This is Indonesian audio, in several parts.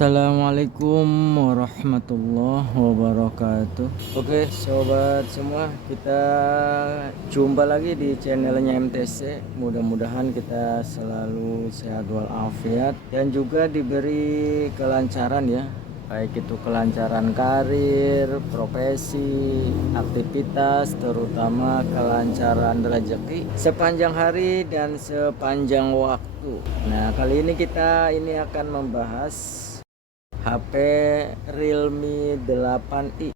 Assalamualaikum warahmatullahi wabarakatuh. Oke sobat semua, kita jumpa lagi di channelnya MTC. Mudah-mudahan kita selalu sehat walafiat dan juga diberi kelancaran ya, baik itu kelancaran karir, profesi, aktivitas, terutama kelancaran rezeki sepanjang hari dan sepanjang waktu. Nah, kali ini kita akan membahas HP Realme 8i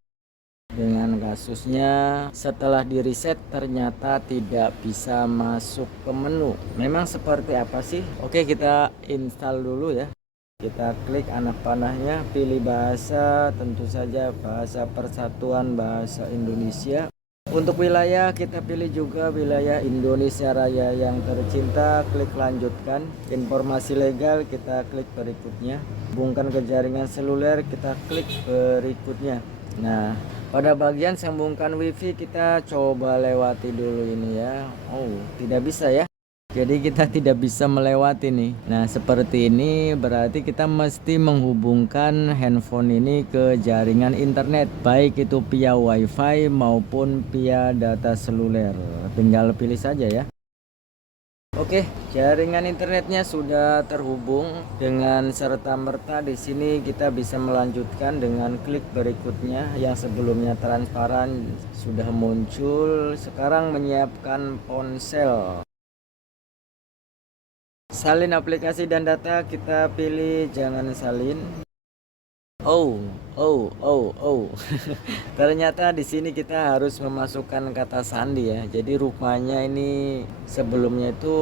dengan kasusnya setelah di reset ternyata tidak bisa masuk ke menu. Memang seperti apa sih? Oke, kita install dulu ya. Kita klik anak panahnya, pilih bahasa, tentu saja bahasa Persatuan Bahasa Indonesia. Untuk wilayah kita pilih juga wilayah Indonesia Raya yang tercinta, klik lanjutkan. Informasi legal kita klik berikutnya. Hubungkan ke jaringan seluler kita klik berikutnya. Nah, pada bagian sambungkan wifi kita coba lewati dulu ini ya. Oh, tidak bisa ya. Jadi kita tidak bisa melewati nih. Nah seperti ini berarti kita mesti menghubungkan handphone ini ke jaringan internet, baik itu via wifi maupun via data seluler. Tinggal pilih saja ya. Oke, jaringan internetnya sudah terhubung dengan serta-merta. Di sini kita bisa melanjutkan dengan klik berikutnya. Yang sebelumnya transparan sudah muncul, sekarang menyiapkan ponsel. Salin aplikasi dan data kita pilih jangan salin. Oh. Ternyata di sini kita harus memasukkan kata sandi ya. Jadi rupanya ini sebelumnya itu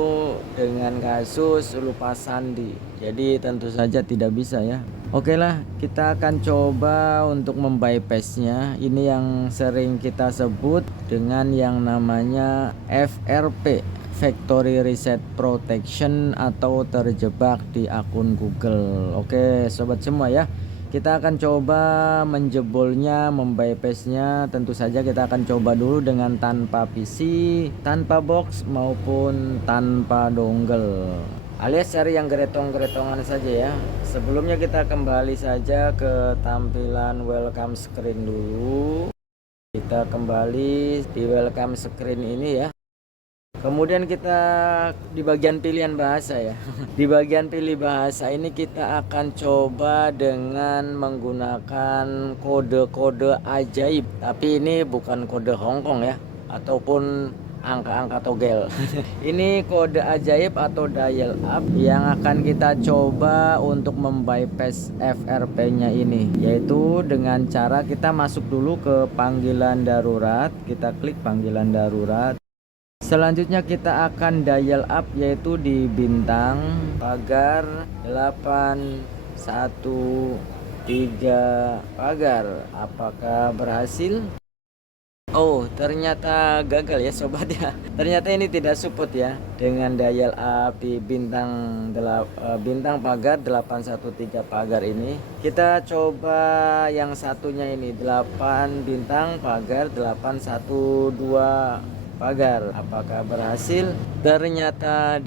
dengan kasus lupa sandi. Jadi tentu saja tidak bisa ya. Oke lah, kita akan coba untuk membypassnya. Ini yang sering kita sebut dengan yang namanya FRP, Factory Reset Protection, atau terjebak di akun Google. Oke sobat semua ya, kita akan coba menjebolnya, membypassnya. Tentu saja kita akan coba dulu dengan tanpa PC, tanpa box maupun tanpa dongle, alias cari yang geretong-geretongan saja ya. Sebelumnya kita kembali saja ke tampilan welcome screen dulu. Kita kembali di welcome screen ini ya. Kemudian kita di bagian pilihan bahasa ya. Di bagian pilih bahasa ini kita akan coba dengan menggunakan kode-kode ajaib. Tapi ini bukan kode Hongkong ya, ataupun angka-angka togel. Ini kode ajaib atau dial up yang akan kita coba untuk membypass FRP-nya ini, yaitu dengan cara kita masuk dulu ke panggilan darurat. Kita klik panggilan darurat. Selanjutnya kita akan dial up, yaitu di bintang pagar 813 pagar. Apakah berhasil? Oh, ternyata gagal ya sobat ya. Ternyata ini tidak support ya dengan dial up di bintang pagar 813 pagar ini. Kita coba yang satunya ini, 8 bintang pagar 812 pagar. Apakah berhasil? Ternyata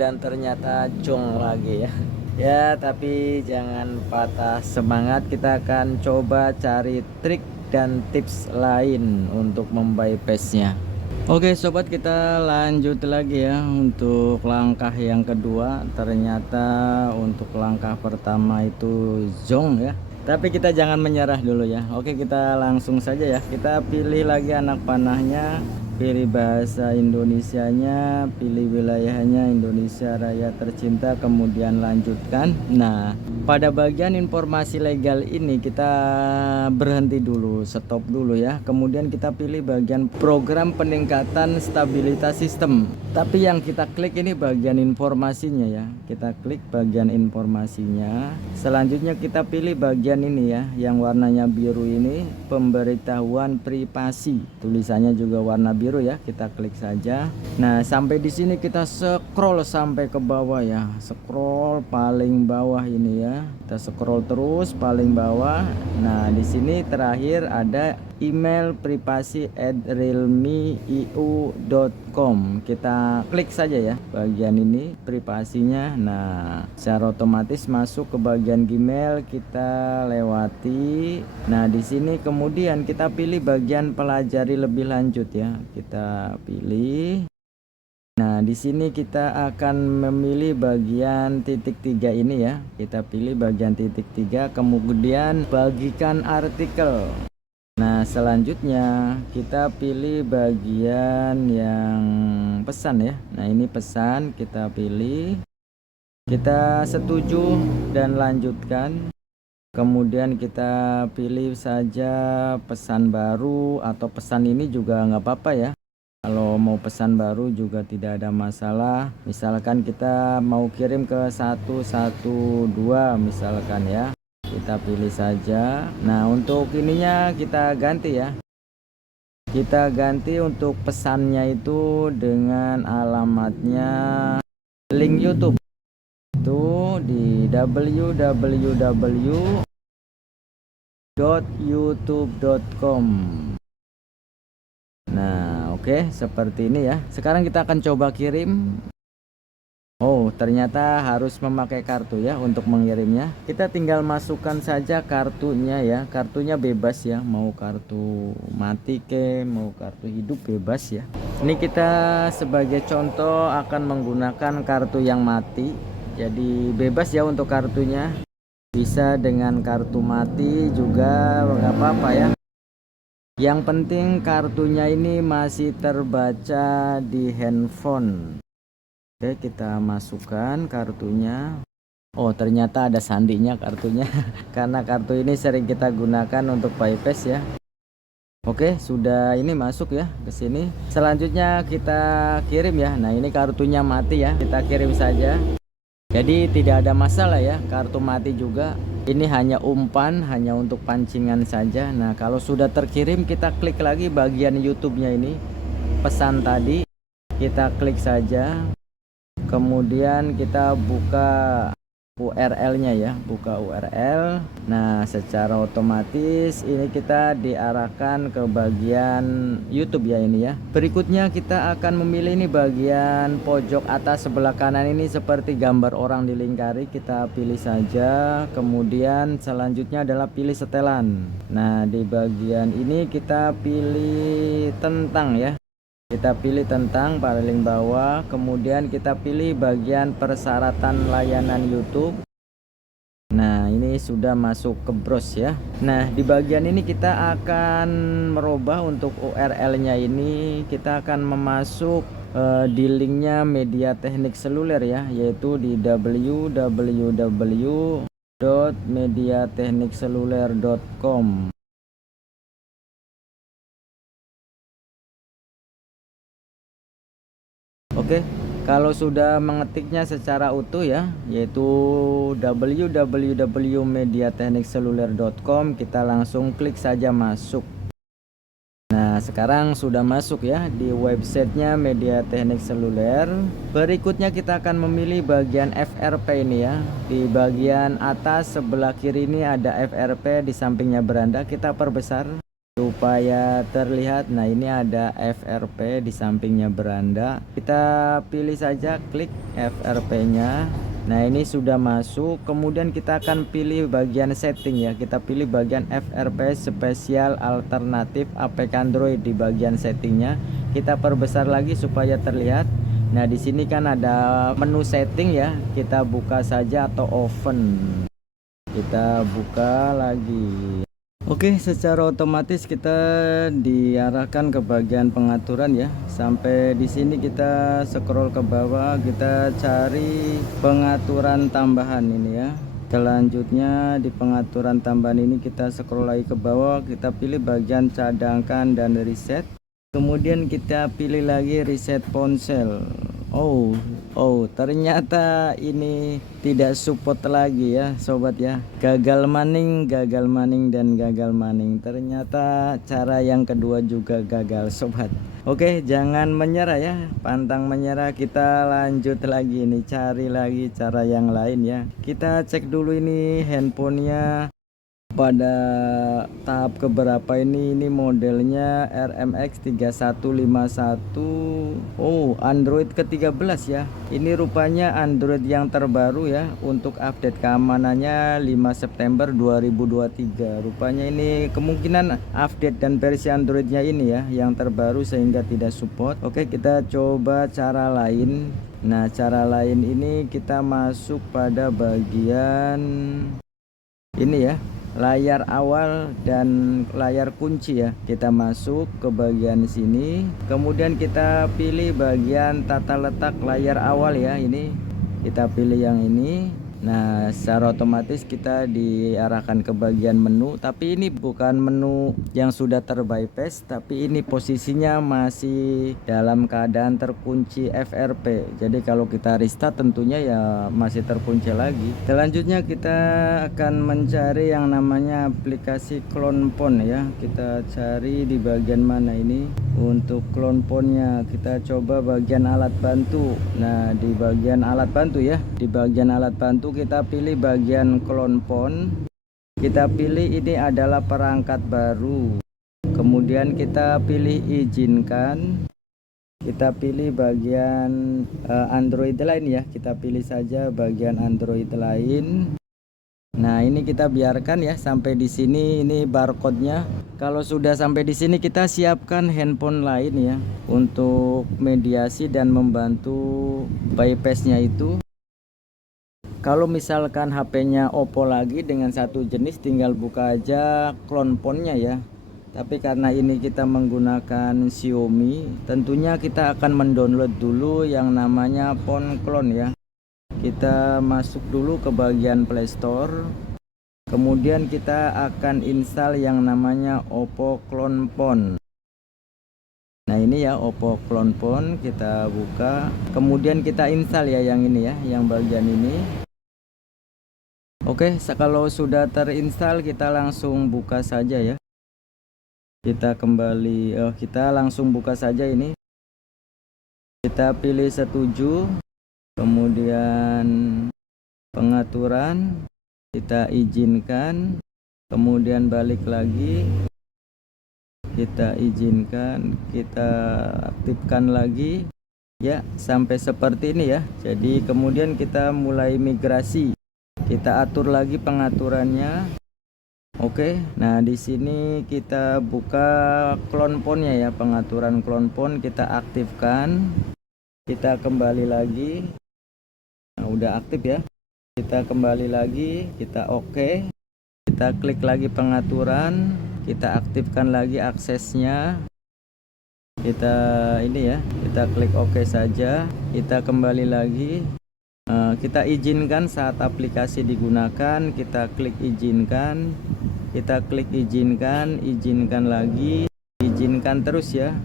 jong lagi ya. Ya, tapi jangan patah semangat. Kita akan coba cari trik dan tips lain untuk membypassnya. Oke sobat, kita lanjut lagi ya untuk langkah yang kedua. Ternyata untuk langkah pertama itu zong ya, tapi kita jangan menyerah dulu ya. Oke, kita langsung saja ya. Kita pilih lagi anak panahnya, pilih bahasa Indonesianya, pilih wilayahnya Indonesia Raya tercinta, kemudian lanjutkan. Nah, pada bagian informasi legal ini kita berhenti dulu, stop dulu ya. Kemudian kita pilih bagian program peningkatan stabilitas sistem. Tapi yang kita klik ini bagian informasinya ya. Kita klik bagian informasinya. Selanjutnya kita pilih bagian ini ya, yang warnanya biru ini, pemberitahuan privasi. Tulisannya juga warna biru ya. Kita klik saja. Nah, sampai di sini kita scroll sampai ke bawah ya. Scroll paling bawah ini ya. Kita scroll terus paling bawah. Nah, di sini terakhir ada email privasi@realmeiu.com. Kita klik saja ya bagian ini privasinya. Nah, secara otomatis masuk ke bagian Gmail, kita lewati. Nah, di sini kemudian kita pilih bagian pelajari lebih lanjut ya. Kita pilih. Nah, di sini kita akan memilih bagian titik 3 ini ya. Kita pilih bagian titik 3, kemudian bagikan artikel. Nah, selanjutnya kita pilih bagian yang pesan ya. Nah, ini pesan, kita pilih. Kita setuju dan lanjutkan. Kemudian kita pilih saja pesan baru, atau pesan ini juga nggak apa-apa ya. Kalau mau pesan baru juga tidak ada masalah. Misalkan kita mau kirim ke 112 misalkan ya. Kita pilih saja. Nah, untuk ininya kita ganti ya. Kita ganti untuk pesannya itu dengan alamatnya link YouTube. Itu di www.youtube.com. Nah, oke, seperti ini ya. Sekarang kita akan coba kirim. Oh, ternyata harus memakai kartu ya untuk mengirimnya. Kita tinggal masukkan saja kartunya ya. Kartunya bebas ya, mau kartu mati ke, mau kartu hidup bebas ya. Ini kita sebagai contoh akan menggunakan kartu yang mati. Jadi bebas ya untuk kartunya. Bisa dengan kartu mati juga nggak apa-apa ya. Yang penting kartunya ini masih terbaca di handphone. Oke, kita masukkan kartunya. Oh, ternyata ada sandinya kartunya. Karena kartu ini sering kita gunakan untuk bypass ya. Oke, sudah ini masuk ya ke sini. Selanjutnya kita kirim ya. Nah, ini kartunya mati ya. Kita kirim saja. Jadi tidak ada masalah ya, kartu mati juga. Ini hanya umpan, hanya untuk pancingan saja. Nah, kalau sudah terkirim kita klik lagi bagian YouTube-nya ini. Pesan tadi kita klik saja. Kemudian kita buka URL-nya ya, buka URL. Nah, secara otomatis ini kita diarahkan ke bagian YouTube ya ini ya. Berikutnya kita akan memilih ini bagian pojok atas sebelah kanan ini seperti gambar orang dilingkari. Kita pilih saja. Kemudian selanjutnya adalah pilih setelan. Nah, di bagian ini kita pilih tentang ya. Kita pilih tentang paling bawah, kemudian kita pilih bagian persyaratan layanan YouTube. Nah, ini sudah masuk ke browse ya. Nah, di bagian ini kita akan merubah untuk URL-nya ini. Kita akan memasuk di linknya Media Teknik Seluler ya, yaitu di www.mediateknikseluler.com. Oke, kalau sudah mengetiknya secara utuh ya, yaitu www.mediateknikseluler.com, kita langsung klik saja masuk. Nah, sekarang sudah masuk ya di websitenya Media Teknik Seluler. Berikutnya kita akan memilih bagian FRP ini ya. Di bagian atas sebelah kiri ini ada FRP, di sampingnya beranda. Kita perbesar supaya terlihat. Nah, ini ada FRP di sampingnya beranda. Kita pilih saja, klik FRP-nya. Nah, ini sudah masuk. Kemudian kita akan pilih bagian setting ya. Kita pilih bagian FRP spesial alternatif APK Android di bagian settingnya. Kita perbesar lagi supaya terlihat. Nah, di sini kan ada menu setting ya. Kita buka saja atau open. Kita buka lagi. Oke, secara otomatis kita diarahkan ke bagian pengaturan ya. Sampai di sini kita scroll ke bawah, kita cari pengaturan tambahan ini ya. Selanjutnya di pengaturan tambahan ini kita scroll lagi ke bawah, kita pilih bagian cadangkan dan reset. Kemudian kita pilih lagi reset ponsel. Oh, ternyata ini tidak support lagi ya sobat ya. Gagal maning, dan gagal maning. Ternyata cara yang kedua juga gagal sobat. Oke, jangan menyerah ya. Pantang menyerah, kita lanjut lagi nih, cari lagi cara yang lain ya. Kita cek dulu ini handphonenya pada tahap keberapa ini modelnya RMX 3151. Oh, Android ke-13 ya. Ini rupanya Android yang terbaru ya, untuk update keamanannya 5 September 2023. Rupanya ini kemungkinan update dan versi Androidnya ini ya yang terbaru sehingga tidak support. Oke, kita coba cara lain. Nah, cara lain ini kita masuk pada bagian ini ya, layar awal dan layar kunci ya. Kita masuk ke bagian sini, kemudian kita pilih bagian tata letak layar awal ya. Ini kita pilih yang ini. Nah, secara otomatis kita diarahkan ke bagian menu, tapi ini bukan menu yang sudah terbypass, tapi ini posisinya masih dalam keadaan terkunci FRP. Jadi kalau kita restart tentunya ya masih terkunci lagi. Selanjutnya kita akan mencari yang namanya aplikasi clone phone ya. Kita cari di bagian mana ini. Untuk clone phone-nya kita coba bagian alat bantu. Nah, di bagian alat bantu ya, di bagian alat bantu kita pilih bagian clone phone. Kita pilih ini adalah perangkat baru, kemudian kita pilih izinkan. Kita pilih bagian Android lain ya, kita pilih saja bagian Android lain. Nah, ini kita biarkan ya sampai di sini. Ini barcode-nya. Kalau sudah sampai di sini kita siapkan handphone lain ya untuk mediasi dan membantu bypass-nya itu. Kalau misalkan HP-nya Oppo lagi dengan satu jenis, tinggal buka aja clone phone-nya ya. Tapi karena ini kita menggunakan Xiaomi, tentunya kita akan mendownload dulu yang namanya phone clone ya. Kita masuk dulu ke bagian Play Store, kemudian kita akan install yang namanya Oppo Clone Phone. Nah, ini ya Oppo Clone Phone, kita buka, kemudian kita install ya yang ini ya, yang bagian ini. Oke, kalau sudah terinstall kita langsung buka saja ya. Kita kembali, kita langsung buka saja ini. Kita pilih setuju, kemudian pengaturan kita izinkan, kemudian balik lagi, kita izinkan, kita aktifkan lagi ya, sampai seperti ini ya. Jadi kemudian kita mulai migrasi, kita atur lagi pengaturannya. Oke, nah di sini kita buka clone phone-nya ya, pengaturan clone phone kita aktifkan, kita kembali lagi. Nah, udah aktif ya, kita kembali lagi, kita oke, kita klik lagi pengaturan, kita aktifkan lagi aksesnya, kita ini ya, kita klik oke saja, kita kembali lagi, kita izinkan saat aplikasi digunakan, kita klik izinkan, kita klik izinkan, izinkan lagi, izinkan terus ya.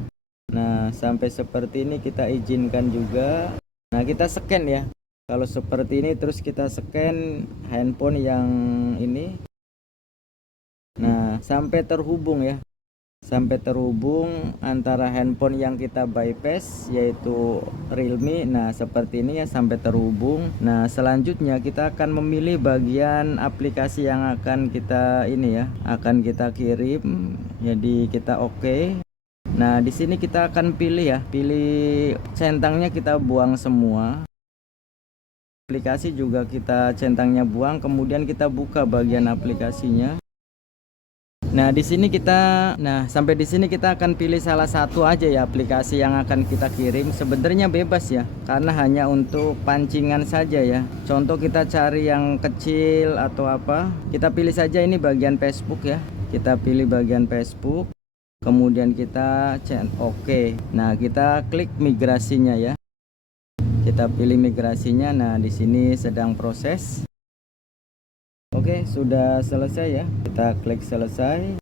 Nah, sampai seperti ini kita izinkan juga. Nah, kita scan ya. Kalau seperti ini terus kita scan handphone yang ini. Nah, sampai terhubung ya. Sampai terhubung antara handphone yang kita bypass yaitu Realme. Nah, seperti ini ya, sampai terhubung. Nah, selanjutnya kita akan memilih bagian aplikasi yang akan kita ini ya, akan kita kirim. Jadi kita oke. Nah, di sini kita akan pilih ya, pilih centangnya kita buang semua. Aplikasi juga kita centangnya buang, kemudian kita buka bagian aplikasinya. Nah, di sini kita, sampai di sini kita akan pilih salah satu aja ya aplikasi yang akan kita kirim. Sebenarnya bebas ya, karena hanya untuk pancingan saja ya. Contoh kita cari yang kecil atau apa, kita pilih saja ini bagian Facebook ya. Kita pilih bagian Facebook, kemudian kita oke. Nah, kita klik migrasinya ya. Kita pilih migrasinya. Nah, di sini sedang proses. Oke, sudah selesai ya. Kita klik selesai.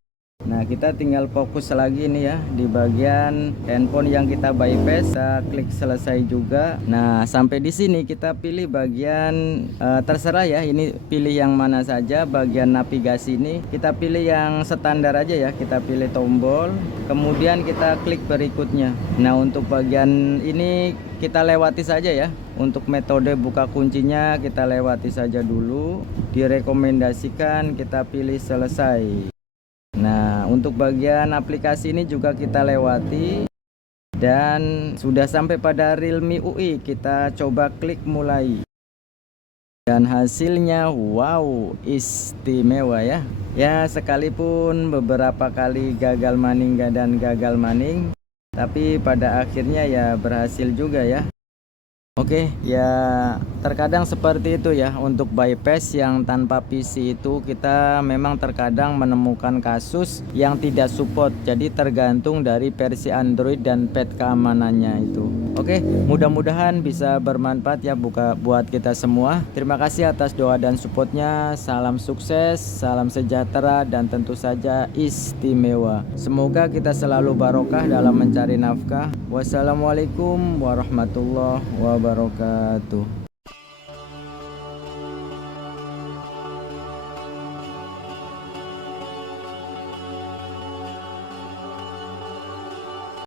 Nah, kita tinggal fokus lagi nih ya di bagian handphone yang kita bypass. Kita klik selesai juga. Nah, sampai di sini kita pilih bagian terserah ya, ini pilih yang mana saja. Bagian navigasi ini kita pilih yang standar aja ya. Kita pilih tombol, kemudian kita klik berikutnya. Nah, untuk bagian ini kita lewati saja ya. Untuk metode buka kuncinya kita lewati saja dulu. Direkomendasikan kita pilih selesai. Nah, untuk bagian aplikasi ini juga kita lewati. Dan sudah sampai pada Realme UI. Kita coba klik mulai. Dan hasilnya wow, istimewa ya. Ya, sekalipun beberapa kali gagal maning dan gagal maning, tapi pada akhirnya ya berhasil juga ya. Oke, ya terkadang seperti itu ya. Untuk bypass yang tanpa PC itu kita memang terkadang menemukan kasus yang tidak support. Jadi tergantung dari versi Android dan pet keamanannya itu. Oke, mudah-mudahan bisa bermanfaat ya buat kita semua. Terima kasih atas doa dan supportnya. Salam sukses, salam sejahtera, dan tentu saja istimewa. Semoga kita selalu barokah dalam mencari nafkah. Wassalamualaikum warahmatullahi wabarakatuh.